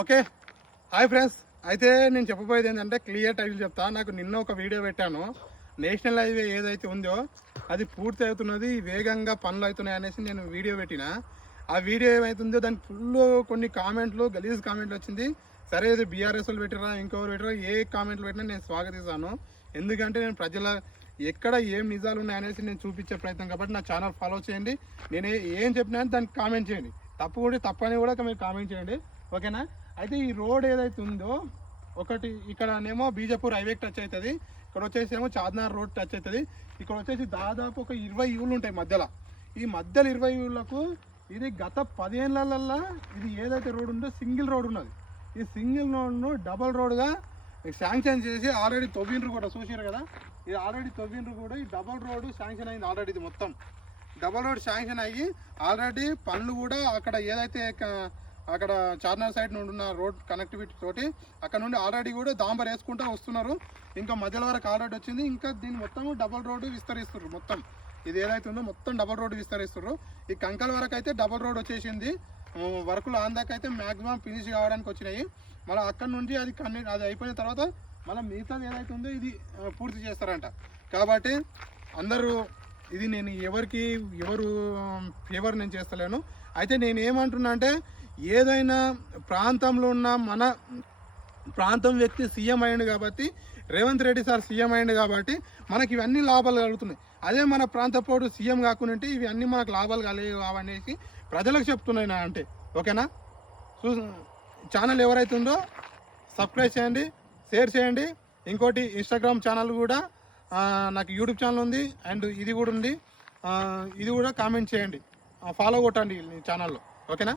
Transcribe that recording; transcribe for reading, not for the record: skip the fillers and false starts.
Okay hi friends. అయితే నేను చెప్పబోయేది ఏంటంటే క్లియర్ టైటిల్ చెప్తా. నాకు నిన్న ఒక వీడియో పెట్టాను. నేషనల్ హైవే ఏదైతే ఉందో అది పూర్తి అవుతున్నది, వేగంగా పనులు అవుతున్నాయి అనేసి నేను వీడియో పెట్టిన. ఆ వీడియో ఏమైతుందో దానికి ఫుల్ కొన్ని కామెంట్లు, గలీజ్ కామెంట్లు వచ్చింది. సరే ఇది బీఆర్ఎస్లు పెట్టిరా ఇంకెవరు పెట్టిరా, ఏ కామెంట్లు పెట్టినా నేను స్వాగతిస్తాను. ఎందుకంటే నేను ప్రజల ఎక్కడ ఏం నిజాలు ఉన్నాయనేసి నేను చూపించే ప్రయత్నం. కాబట్టి నా ఛానల్ ఫాలో చేయండి. నేను ఏం చెప్పినా దానికి కామెంట్ చేయండి. తప్పు కూడా తప్పని కూడా మీరు కామెంట్ చేయండి, ఓకేనా? అయితే ఈ రోడ్ ఏదైతే ఉందో ఒకటి ఇక్కడనేమో బీజపూర్ హైవే టచ్ అవుతుంది, ఇక్కడ వచ్చేసేమో చార్మినార్ రోడ్ టచ్ అవుతుంది. ఇక్కడ వచ్చేసి దాదాపు ఒక 20 ఊళ్ళు ఉంటాయి మధ్యలో. ఈ మధ్యలో 20 ఊళ్ళకు ఇది గత 10 ఏళ్ళల్లో ఇది ఏదైతే రోడ్ ఉందో సింగిల్ రోడ్ ఉన్నది. ఈ సింగిల్ రోడ్ను డబల్ రోడ్గా శాంక్షన్ చేసి ఆల్రెడీ తవ్విండ్రు కూడా, చూసారు కదా. ఇది ఆల్రెడీ తవ్విండ్రు కూడా. ఈ డబల్ రోడ్ శాంక్షన్ అయింది ఆల్రెడీ. ఇది మొత్తం డబల్ రోడ్ శాంక్షన్ అయ్యి ఆల్రెడీ పనులు కూడా అక్కడ ఏదైతే అక్కడ చార్మినార్ సైడ్ నుండి ఉన్న రోడ్ కనెక్టివిటీ తోటి అక్కడ నుండి ఆల్రెడీ కూడా దాంబర్ వేసుకుంటూ వస్తున్నారు. ఇంకా మధ్యలో వరకు ఆల్రెడీ వచ్చింది. ఇంకా దీన్ని మొత్తం డబల్ రోడ్డు విస్తరిస్తున్నారు. మొత్తం ఇది ఏదైతే ఉందో మొత్తం డబల్ రోడ్డు విస్తరిస్తున్నారు. ఈ కంకల్ వరకు అయితే డబల్ రోడ్ వచ్చేసింది. వర్కులు ఆందాకైతే మ్యాక్సిమం ఫినిష్ కావడానికి వచ్చినాయి. మళ్ళీ అక్కడ నుంచి అది అయిపోయిన తర్వాత మళ్ళీ మిగతాది ఏదైతే ఉందో ఇది పూర్తి చేస్తారంట. కాబట్టి అందరూ ఇది నేను ఎవరు ఫేవర్ నేను చేస్తలేను. అయితే నేను ఏమంటున్నా అంటే ఏదైనా ప్రాంతంలో ఉన్న మన ప్రాంతం వ్యక్తి సీఎం అయ్యిండు కాబట్టి, రేవంత్ రెడ్డి సార్ సీఎం అయ్యిండు కాబట్టి మనకి ఇవన్నీ లాభాలు కలుగుతున్నాయి. అదే మన ప్రాంత పోడు సీఎం కాకుండా ఇవి అన్నీ మనకు లాభాలు కావనేసి ప్రజలకు చెప్తున్నాయి నా అంటే, ఓకేనా? ఛానల్ ఎవరైతే ఉందో సబ్స్క్రైబ్ చేయండి, షేర్ చేయండి. ఇంకోటి ఇన్స్టాగ్రామ్ ఛానల్ కూడా, నాకు యూట్యూబ్ ఛానల్ ఉంది అండ్ ఇది కూడా ఉంది. ఇది కూడా కామెంట్ చేయండి, ఫాలో కొట్టండి ఈ ఛానల్లో, ఓకేనా?